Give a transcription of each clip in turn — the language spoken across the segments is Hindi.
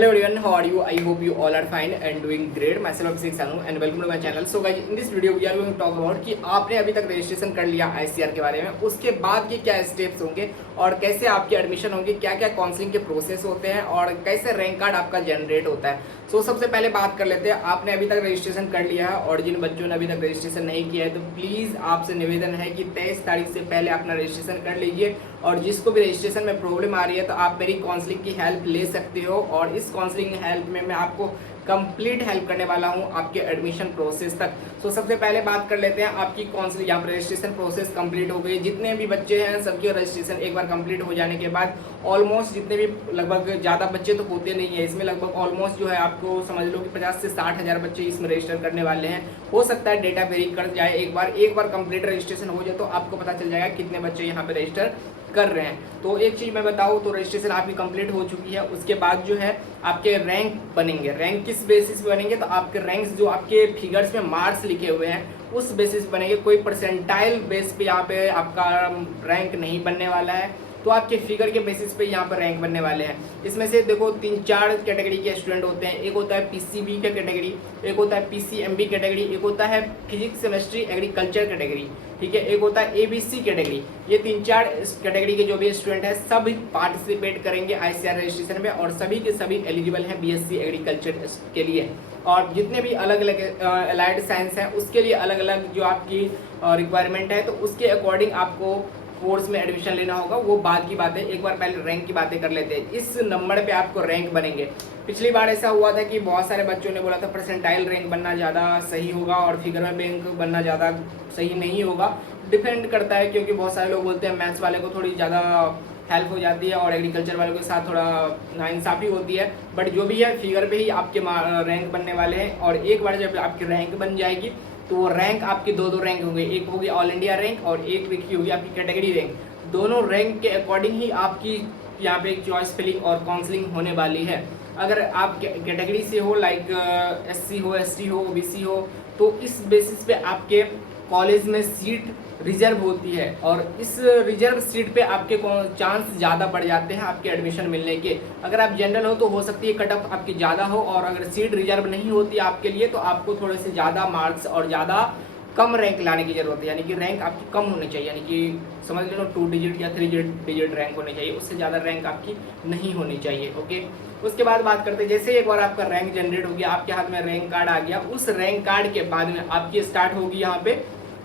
Hello everyone, how are you? I hope you all are fine and doing great. Myself Abhishek Sanu and welcome to my channel. So guys, in this video we are going to talk about कि आपने अभी तक रजिस्ट्रेशन कर लिया ICAR के बारे में, उसके बाद के क्या स्टेप्स होंगे और कैसे आपके एडमिशन होंगे, क्या क्या काउंसलिंग के प्रोसेस होते हैं और कैसे रैंक कार्ड आपका जनरेट होता है। सो सबसे पहले बात कर लेते हैं, आपने अभी तक रजिस्ट्रेशन कर लिया है और जिन बच्चों ने अभी तक रजिस्ट्रेशन नहीं किया है तो प्लीज़ आपसे निवेदन है कि 23 तारीख से पहले अपना रजिस्ट्रेशन कर लीजिए। और जिसको भी रजिस्ट्रेशन में प्रॉब्लम आ रही है तो आप मेरी काउंसलिंग की हेल्प ले सकते हो और इस काउंसलिंग हेल्प में मैं आपको कंप्लीट हेल्प करने वाला हूं आपके एडमिशन प्रोसेस तक। सो सबसे पहले बात कर लेते हैं आपकी काउंसलिंग, यहाँ पर रजिस्ट्रेशन प्रोसेस कंप्लीट हो गई। जितने भी बच्चे हैं सबके रजिस्ट्रेशन एक बार कंप्लीट हो जाने के बाद ऑलमोस्ट जितने भी लगभग ज़्यादा बच्चे तो होते नहीं है इसमें, लगभग ऑलमोस्ट जो है आपको समझ लो कि 50 से 60 हज़ार बच्चे इसमें रजिस्टर करने वाले हैं। हो सकता है डेटा वेरी कर जाए, एक बार कंप्लीट रजिस्ट्रेशन हो जाए तो आपको पता चल जाएगा कितने बच्चे यहाँ पे रजिस्टर कर रहे हैं। तो एक चीज़ मैं बताऊँ तो रजिस्ट्रेशन आपकी कंप्लीट हो चुकी है, उसके बाद जो है आपके रैंक बनेंगे। रैंक किस बेसिस पे बनेंगे? तो आपके रैंक्स जो आपके फिगर्स में मार्क्स लिखे हुए हैं उस बेसिस पे बनेंगे। कोई परसेंटाइल बेस पे यहाँ पे आपका रैंक नहीं बनने वाला है, तो आपके फिगर के बेसिस पे यहाँ पर रैंक बनने वाले हैं। इसमें से देखो 3-4 कैटेगरी के स्टूडेंट होते हैं। एक होता है पीसीबी का कैटेगरी, एक होता है पीसीएमबी कैटेगरी, एक होता है फिजिक्स केमिस्ट्री एग्रीकल्चर कैटेगरी, ठीक है, एक होता है एबीसी कैटेगरी। ये 3-4 कैटेगरी के जो भी स्टूडेंट हैं सभी पार्टिसिपेट करेंगे आईसीआर रजिस्ट्रेशन में और सभी के सभी एलिजिबल हैं बीएससी एग्रीकल्चर के लिए। और जितने भी अलग अलग अलाइड साइंस हैं उसके लिए अलग अलग जो आपकी रिक्वायरमेंट है तो उसके अकॉर्डिंग आपको कोर्स में एडमिशन लेना होगा। वो बाद की बात है, एक बार पहले रैंक की बातें कर लेते हैं। इस नंबर पे आपको रैंक बनेंगे। पिछली बार ऐसा हुआ था कि बहुत सारे बच्चों ने बोला था परसेंटाइल रैंक बनना ज़्यादा सही होगा और फिगर में रैंक बनना ज़्यादा सही नहीं होगा। डिपेंड करता है क्योंकि बहुत सारे लोग बोलते हैं मैथ्स वाले को थोड़ी ज़्यादा हेल्प हो जाती है और एग्रीकल्चर वालों के साथ थोड़ा नाइंसाफ़ी होती है। बट जो भी है फिगर पे ही आपके रैंक बनने वाले हैं और एक बार जब आपकी रैंक बन जाएगी तो वो रैंक आपकी दो रैंक होंगे, एक होगी ऑल इंडिया रैंक और एक देखी होगी आपकी कैटेगरी रैंक। दोनों रैंक के अकॉर्डिंग ही आपकी यहाँ पे एक चॉइस फिलिंग और काउंसलिंग होने वाली है। अगर आप कैटेगरी से हो लाइक एससी हो, एसटी हो, ओबीसी हो तो इस बेसिस पे आपके कॉलेज में सीट रिजर्व होती है और इस रिजर्व सीट पे आपके चांस ज़्यादा बढ़ जाते हैं आपके एडमिशन मिलने के। अगर आप जनरल हो तो हो सकती है कट ऑफ आपकी ज़्यादा हो और अगर सीट रिजर्व नहीं होती आपके लिए तो आपको थोड़े से ज़्यादा मार्क्स और ज़्यादा कम रैंक लाने की जरूरत है। यानी कि रैंक आपकी कम होनी चाहिए, यानी कि समझ लो 2 डिजिट या 3 डिजिट रैंक होनी चाहिए, उससे ज़्यादा रैंक आपकी नहीं होनी चाहिए। ओके, उसके बाद बात करते हैं जैसे एक बार आपका रैंक जनरेट हो गया, आपके हाथ में रैंक कार्ड आ गया, उस रैंक कार्ड के बाद में आपकी स्टार्ट होगी यहाँ पे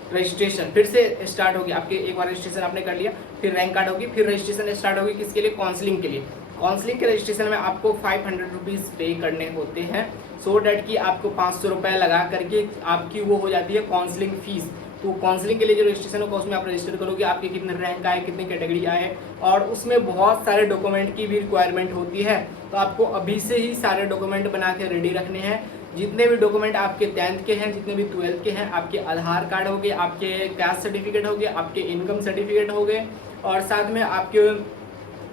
रजिस्ट्रेशन। फिर से स्टार्ट होगी आपके, एक बार रजिस्ट्रेशन आपने कर लिया फिर रैंक कार्ड होगी, फिर रजिस्ट्रेशन स्टार्ट होगी किसके लिए? काउंसलिंग के लिए। काउंसलिंग के रजिस्ट्रेशन में आपको 500 रुपीज़ पे करने होते हैं सो डैट कि आपको 500 रुपये लगा करके आपकी वो हो जाती है काउंसलिंग फीस। तो काउंसलिंग के लिए जो रजिस्ट्रेशन होगा उसमें आप रजिस्टर करोगे, आपके कितने रैंक आए, कितने कैटेगरी आए और उसमें बहुत सारे डॉक्यूमेंट की भी रिक्वायरमेंट होती है। तो आपको अभी से ही सारे डॉक्यूमेंट बना के रेडी रखने हैं। जितने भी डॉक्यूमेंट आपके 10th के हैं, जितने भी 12th के हैं, आपके आधार कार्ड हो गए, आपके कास्ट सर्टिफिकेट हो गए, आपके इनकम सर्टिफिकेट हो गए और साथ में आपके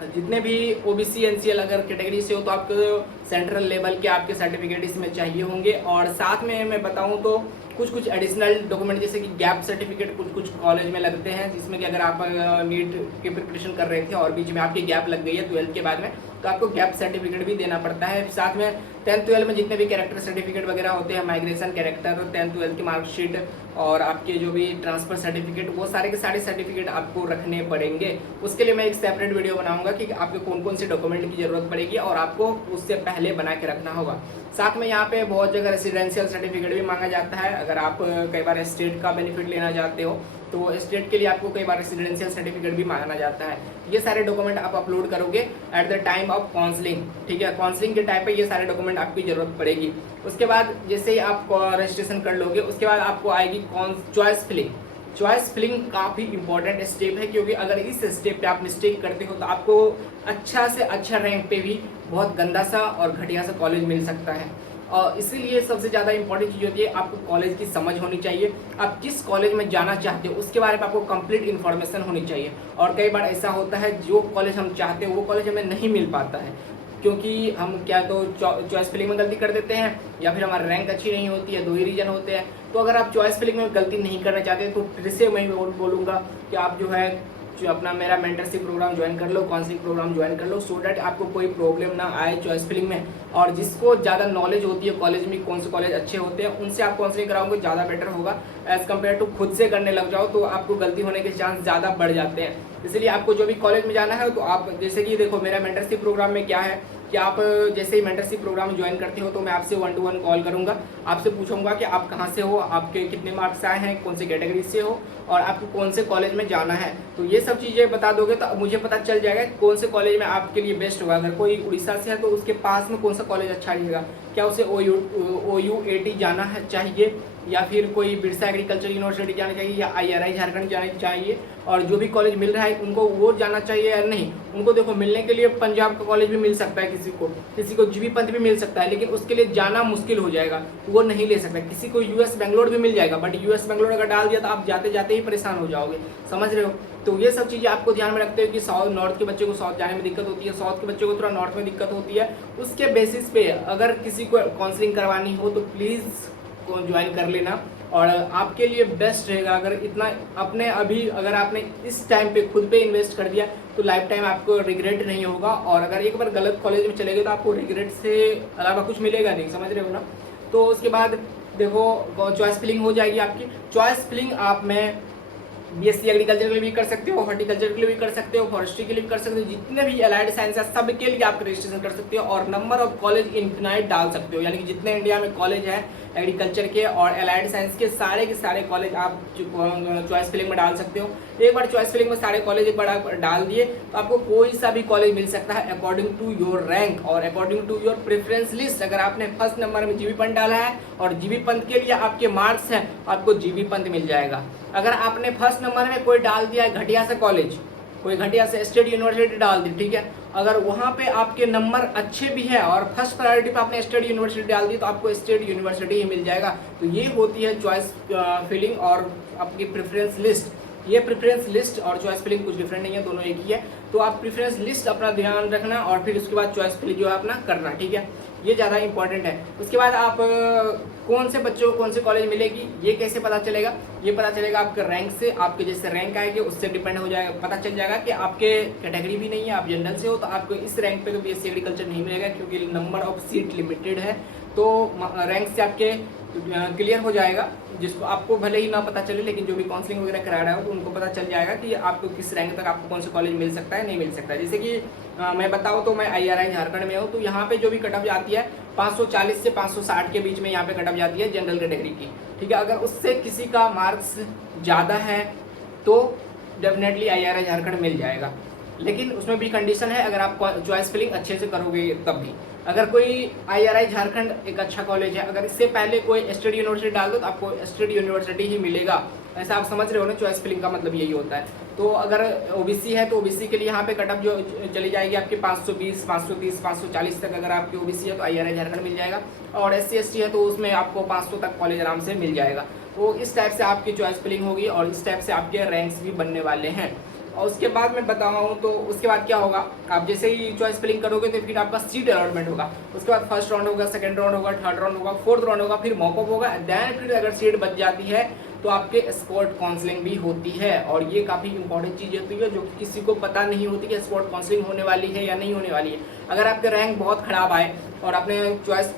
जितने भी ओबीसी एनसीएल अगर कैटेगरी से हो तो आपको सेंट्रल लेवल के आपके सर्टिफिकेट इसमें चाहिए होंगे। और साथ में मैं बताऊं तो कुछ एडिशनल डॉक्यूमेंट जैसे कि गैप सर्टिफिकेट कुछ कॉलेज में लगते हैं, जिसमें कि अगर आप नीट की प्रिपरेशन कर रहे थे और बीच में आपकी गैप लग गई है 12th के बाद में तो आपको गैप सर्टिफिकेट भी देना पड़ता है। साथ में 10th-12th में जितने भी कैरेक्टर सर्टिफिकेट वगैरह होते हैं, माइग्रेशन कैरेक्टर, 10th-12th की मार्कशीट और आपके जो भी ट्रांसफर सर्टिफिकेट, वो सारे के सारे सर्टिफिकेट आपको रखने पड़ेंगे। उसके लिए मैं एक सेपरेट वीडियो बनाऊंगा कि आपको कौन कौन से डॉक्यूमेंट की जरूरत पड़ेगी और आपको उससे पहले बना के रखना होगा। साथ में यहाँ पे बहुत जगह रेसिडेंशियल सर्टिफिकेट भी मांगा जाता है। अगर आप कई बार स्टेट का बेनिफिट लेना चाहते हो तो स्टेट के लिए आपको कई बार रेसिडेंशियल सर्टिफिकेट भी मांगा जाता है। ये सारे डॉक्यूमेंट आप अपलोड करोगे at the time of counselling, ठीक है। काउंसलिंग के टाइम पे ये सारे डॉक्यूमेंट आपकी जरूरत पड़ेगी। उसके बाद जैसे ही आप रजिस्ट्रेशन कर लोगे उसके बाद आपको आएगी चॉइस फिलिंग। चॉइस फिलिंग काफ़ी इंपॉर्टेंट स्टेप है क्योंकि अगर इस स्टेप पे आप मिस्टेक करते हो तो आपको अच्छा से अच्छा रैंक पे भी बहुत गंदा सा और घटिया सा कॉलेज मिल सकता है। और इसीलिए सबसे ज़्यादा इंपॉर्टेंट चीज़ होती है आपको कॉलेज की समझ होनी चाहिए। आप किस कॉलेज में जाना चाहते हो उसके बारे में आपको कंप्लीट इन्फॉर्मेशन होनी चाहिए। और कई बार ऐसा होता है जो कॉलेज हम चाहते हैं वो कॉलेज हमें नहीं मिल पाता है क्योंकि हम क्या तो चॉइस फिलिंग में गलती कर देते हैं या फिर हमारी रैंक अच्छी नहीं होती है, 2 ही रीजन होते हैं। तो अगर आप चॉइस फिलिंग में गलती नहीं करना चाहते तो फिर से मैं बोलूँगा कि आप जो है जो अपना मेरा मेंटरशिप प्रोग्राम ज्वाइन कर लो, काउंसलिंग प्रोग्राम ज्वाइन कर लो, सो डैट आपको कोई प्रॉब्लम ना आए चॉइस फिलिंग में। और जिसको ज़्यादा नॉलेज होती है कॉलेज में, कौन से कॉलेज अच्छे होते हैं, उनसे आप काउंसलिंग कराओगे ज़्यादा बेटर होगा। एज़ कम्पेयर टू खुद से करने लग जाओ तो आपको गलती होने के चांस ज़्यादा बढ़ जाते हैं। इसलिए आपको जो भी कॉलेज में जाना है तो आप जैसे कि देखो मेरा मेंटरशिप प्रोग्राम में क्या है कि आप जैसे ही मेंटरशिप प्रोग्राम ज्वाइन करते हो तो मैं आपसे 1 to 1 कॉल करूंगा, आपसे पूछूंगा कि आप कहां से हो, आपके कितने मार्क्स आए हैं, कौन से कैटेगरी से हो और आपको कौन से कॉलेज में जाना है। तो ये सब चीज़ें बता दोगे तो मुझे पता चल जाएगा कौन से कॉलेज में आपके लिए बेस्ट होगा। अगर कोई उड़ीसा से है तो उसके पास में कौन सा कॉलेज अच्छा रहेगा, क्या उसे OUAT जाना है चाहिए या फिर कोई बिरसा एग्रीकल्चर यूनिवर्सिटी जाना चाहिए या IRI झारखंड जाना चाहिए, और जो भी कॉलेज मिल रहा है उनको वो जाना चाहिए या नहीं। उनको देखो मिलने के लिए पंजाब का कॉलेज भी मिल सकता है, किसी को जीबी पंत भी मिल सकता है, लेकिन उसके लिए जाना मुश्किल हो जाएगा, वो नहीं ले सकता। किसी को US बेंगलोर भी मिल जाएगा, बट US बेंगलोर अगर डाल दिया तो आप जाते जाते ही परेशान हो जाओगे, समझ रहे हो। तो ये सब चीज़ें आपको ध्यान में रखते हो कि नॉर्थ के बच्चे को साउथ जाने में दिक्कत होती है, साउथ के बच्चे को थोड़ा नॉर्थ में दिक्कत होती है। उसके बेसिस पे अगर किसी को काउंसलिंग करवानी हो तो प्लीज़ ज्वाइन कर लेना, और आपके लिए बेस्ट रहेगा। अगर इतना अपने अभी अगर आपने इस टाइम पे खुद पे इन्वेस्ट कर दिया तो लाइफ टाइम आपको रिग्रेट नहीं होगा, और अगर एक बार गलत कॉलेज में चले गए तो आपको रिग्रेट से अलावा कुछ मिलेगा नहीं, समझ रहे हो ना। तो उसके बाद देखो चॉइस फिलिंग हो जाएगी आपकी। चॉइस फिलिंग आप में BSc एग्रीकल्चर के लिए भी कर सकते हो, हॉर्टिकल्चर के लिए भी कर सकते हो, फॉरेस्ट्री के लिए भी कर सकते हो, जितने भी अलाइड साइंस है सब के लिए आप रजिस्ट्रेशन कर सकते हो, और नंबर ऑफ कॉलेज इनफिनाइट डाल सकते हो। यानी कि जितने इंडिया में कॉलेज है एग्रीकल्चर के और अलाइड साइंस के सारे कॉलेज आप चॉइस फिलिंग में डाल सकते हो। एक बार चॉइस फिलिंग में सारे कॉलेज एक बार डाल दिए तो आपको कोई सा भी कॉलेज मिल सकता है अकॉर्डिंग टू योर रैंक और according to your preference list. अगर आपने फर्स्ट नंबर में जीबी पंत डाला है और जीबी पंत के लिए आपके मार्क्स हैं, आपको जीबी पंत मिल जाएगा। अगर आपने फर्स्ट नंबर में कोई डाल दिया है घटिया से कॉलेज, कोई घटिया से स्टेट यूनिवर्सिटी डाल दी, ठीक है, अगर वहाँ पे आपके नंबर अच्छे भी है और फर्स्ट प्रायोरिटी पे आपने स्टेट यूनिवर्सिटी डाल दी तो आपको स्टेट यूनिवर्सिटी ही मिल जाएगा। तो ये होती है चॉइस फिलिंग और आपकी प्रेफरेंस लिस्ट। ये प्रेफरेंस लिस्ट और चॉइस फिलिंग कुछ डिफरेंट नहीं है, दोनों एक ही है। तो आप प्रेफरेंस लिस्ट अपना ध्यान रखना और फिर उसके बाद चॉइस फिलिंग जो है अपना करना, ठीक है, ये ज़्यादा इंपॉर्टेंट है। उसके बाद आप कौन से बच्चों को कौन से कॉलेज मिलेगी ये कैसे पता चलेगा, ये पता चलेगा आपके रैंक से। आपके जैसे रैंक आएगी उससे डिपेंड हो जाएगा, पता चल जाएगा कि आपके कैटेगरी भी नहीं है, आप जनरल से हो तो आपको इस रैंक पे तो BSc एग्रीकल्चर नहीं मिलेगा क्योंकि नंबर ऑफ सीट लिमिटेड है। तो रैंक से आपके क्लियर हो जाएगा, जिसको आपको भले ही ना पता चले लेकिन जो भी काउंसलिंग वगैरह करा रहा हो तो उनको पता चल जाएगा कि आपको किस रैंक तक आपको कौन सा कॉलेज मिल सकता है, नहीं मिल सकता है। जैसे कि मैं बताऊँ तो मैं IRI झारखंड में हूँ, तो यहाँ पे जो भी कटअप जाती है 540 से 560 के बीच में यहाँ पे कटअप जाती है जनरल कैटेगरी की, ठीक है। अगर उससे किसी का मार्क्स ज़्यादा है तो डेफिनेटली IRI झारखंड मिल जाएगा, लेकिन उसमें भी कंडीशन है अगर आप चॉइस फिलिंग अच्छे से करोगे तब भी। अगर कोई IRI झारखंड एक अच्छा कॉलेज है, अगर इससे पहले कोई स्टेट यूनिवर्सिटी डाल दो तो आपको स्टेट यूनिवर्सिटी ही मिलेगा, ऐसा आप समझ रहे हो ना। चॉइस फिलिंग का मतलब यही होता है। तो अगर OBC है तो OBC के लिए यहाँ पे कटअप जो चली जाएगी आपकी 520, 530, 540 तक। अगर आपकी OBC है तो IRI झारखंड मिल जाएगा, और SC ST है तो उसमें आपको 500 तक कॉलेज आराम से मिल जाएगा। तो इस टाइप से आपकी चॉइस फिलिंग होगी और इस टाइप से आपके रैंक्स भी बनने वाले हैं। और उसके बाद मैं बताऊँ तो उसके बाद क्या होगा, आप जैसे ही चॉइस फिलिंग करोगे तो फिर आपका सीट अलॉटमेंट होगा। उसके बाद फर्स्ट राउंड होगा, सेकंड राउंड होगा, थर्ड राउंड होगा, फोर्थ राउंड होगा, फिर मॉकअप होगा। देन फिर अगर सीट बच जाती है तो आपके स्पॉट काउंसलिंग भी होती है, और ये काफ़ी इंपॉर्टेंट चीज़ होती है जो कि किसी को पता नहीं होती कि स्पॉट काउंसलिंग होने वाली है या नहीं होने वाली है। अगर आपके रैंक बहुत खराब आए और आपने चॉइस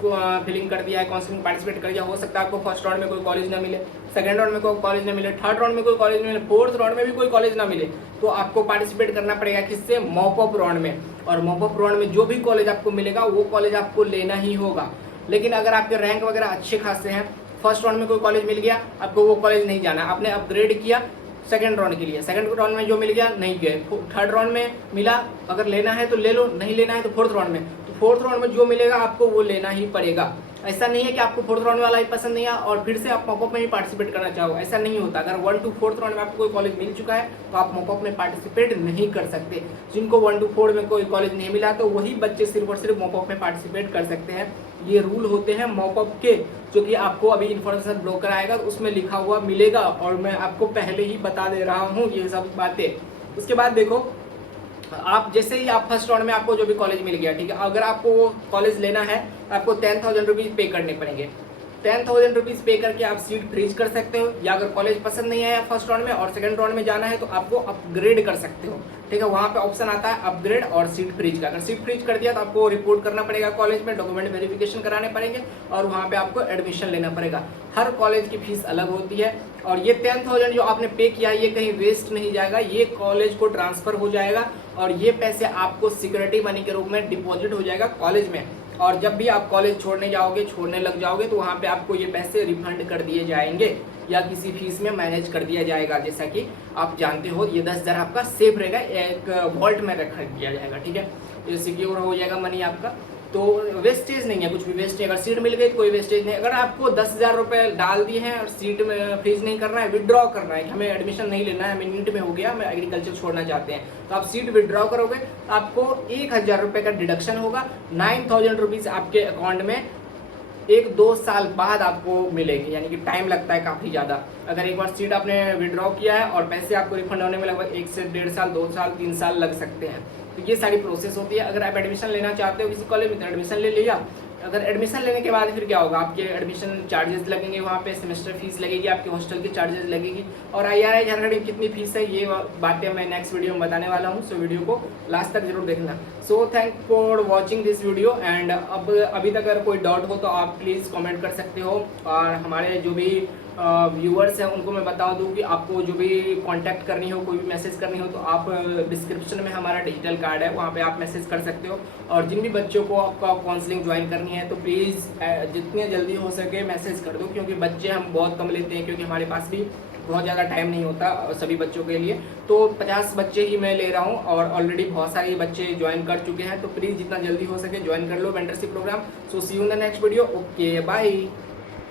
फिलिंग कर दिया है, काउंसलिंग पार्टिसिपेट कर दिया, हो सकता है आपको फर्स्ट राउंड में कोई कॉलेज ना मिले, सेकंड राउंड में कोई कॉलेज ना मिले, थर्ड राउंड में कोई कॉलेज ना मिले, फोर्थ राउंड में भी कोई कॉलेज ना मिले, तो आपको पार्टिसिपेट करना पड़ेगा किससे, मॉकअप राउंड में। और मॉकअप राउंड में जो भी कॉलेज आपको मिलेगा वो कॉलेज आपको लेना ही होगा। लेकिन अगर आपके रैंक वगैरह अच्छे खासे हैं, फर्स्ट राउंड में कोई कॉलेज मिल गया, आपको वो कॉलेज नहीं जाना, आपने अपग्रेड किया सेकंड राउंड के लिए, सेकंड राउंड में जो मिल गया नहीं गए, थर्ड राउंड में मिला, अगर लेना है तो ले लो, नहीं लेना है तो फोर्थ राउंड में। तो फोर्थ राउंड में जो मिलेगा आपको वो लेना ही पड़ेगा। ऐसा नहीं है कि आपको फोर्थ राउंड वाला ही पसंद नहीं आया और फिर से आप मॉकअप में ही पार्टिसिपेट करना चाहो, ऐसा नहीं होता। अगर 1 to 4 राउंड में आपको कोई कॉलेज मिल चुका है तो आप मॉकअप में पार्टिसिपेट नहीं कर सकते। जिनको 1 to 4 में कोई कॉलेज नहीं मिला तो वही बच्चे सिर्फ और सिर्फ मॉकअप में पार्टिसिपेट कर सकते हैं। ये रूल होते हैं मॉकअप के, जो कि आपको अभी इन्फॉर्मेशन ब्रोकर आएगा तो उसमें लिखा हुआ मिलेगा, और मैं आपको पहले ही बता दे रहा हूँ ये सब बातें। उसके बाद देखो, आप जैसे ही आप फर्स्ट राउंड में आपको जो भी कॉलेज मिल गया, ठीक है, अगर आपको वो कॉलेज लेना है आपको 10,000 रुपीज़ पे करने पड़ेंगे। 10,000 रुपीज़ पे करके आप सीट फ्रीज कर सकते हो, या अगर कॉलेज पसंद नहीं आया फर्स्ट राउंड में और सेकंड राउंड में जाना है तो आपको अपग्रेड कर सकते हो। ठीक है, वहाँ पे ऑप्शन आता है अपग्रेड और सीट फ्रीज का। अगर सीट फ्रीज कर दिया तो आपको रिपोर्ट करना पड़ेगा कॉलेज में, डॉक्यूमेंट वेरिफिकेशन कराने पड़ेंगे और वहाँ पे आपको एडमिशन लेना पड़ेगा। हर कॉलेज की फीस अलग होती है और ये 10,000 जो आपने पे किया ये कहीं वेस्ट नहीं जाएगा, ये कॉलेज को ट्रांसफर हो जाएगा और ये पैसे आपको सिक्योरिटी मनी के रूप में डिपॉजिट हो जाएगा कॉलेज में। और जब भी आप कॉलेज छोड़ने लग जाओगे तो वहाँ पे आपको ये पैसे रिफंड कर दिए जाएंगे या किसी फीस में मैनेज कर दिया जाएगा। जैसा कि आप जानते हो ये 10,000 आपका सेफ रहेगा, एक वॉल्ट में रख दिया जाएगा। ठीक है, ये सिक्योर हो जाएगा मनी आपका, तो वेस्टेज नहीं है, कुछ भी वेस्ट नहीं। अगर सीट मिल गई तो कोई वेस्टेज नहीं। अगर आपको 10,000 रुपये डाल दिए हैं और सीट में फ्रीज नहीं करना है, विड्रॉ करना है कि हमें एडमिशन नहीं लेना है, हमें नीट में हो गया, हमें एग्रीकल्चर छोड़ना चाहते हैं, तो आप सीट विड्रॉ करोगे तो आपको 1,000 रुपये का डिडक्शन होगा। 9,000 रुपीज़ आपके अकाउंट में 1-2 साल बाद आपको मिलेगी, यानी कि टाइम लगता है काफ़ी ज़्यादा। अगर एक बार सीट आपने विड्रॉ किया है और पैसे आपको रिफंड होने में लगभग 1 से 1.5 साल, 2 साल, 3 साल लग सकते हैं। तो ये सारी प्रोसेस होती है। अगर आप एडमिशन लेना चाहते हो किसी कॉलेज में तो एडमिशन ले लिया। अगर एडमिशन लेने के बाद फिर क्या होगा, आपके एडमिशन चार्जेस लगेंगे, वहाँ पे सेमेस्टर फीस लगेगी, आपके हॉस्टल की चार्जेस लगेगी और IRI झारखंड की कितनी फीस है, ये बातें मैं नेक्स्ट वीडियो में बताने वाला हूँ। सो वीडियो को लास्ट तक जरूर देखना। So thank for watching this video and अब अभी तक अगर कोई डाउट हो तो आप प्लीज़ कॉमेंट कर सकते हो। और हमारे जो भी व्यूअर्स हैं उनको मैं बता दूं कि आपको जो भी कांटेक्ट करनी हो, कोई भी मैसेज करनी हो तो आप डिस्क्रिप्शन में हमारा डिजिटल कार्ड है, वहाँ पे आप मैसेज कर सकते हो। और जिन भी बच्चों को आपका काउंसलिंग ज्वाइन करनी है तो प्लीज़ जितने जल्दी हो सके मैसेज कर दो, क्योंकि बच्चे हम बहुत कम लेते हैं, क्योंकि हमारे पास भी बहुत ज़्यादा टाइम नहीं होता सभी बच्चों के लिए। तो 50 बच्चे ही मैं ले रहा हूँ और ऑलरेडी बहुत सारे बच्चे ज्वाइन कर चुके हैं, तो प्लीज़ जितना जल्दी हो सके ज्वाइन कर लो mentorship program. So see you in the next video. Okay bye.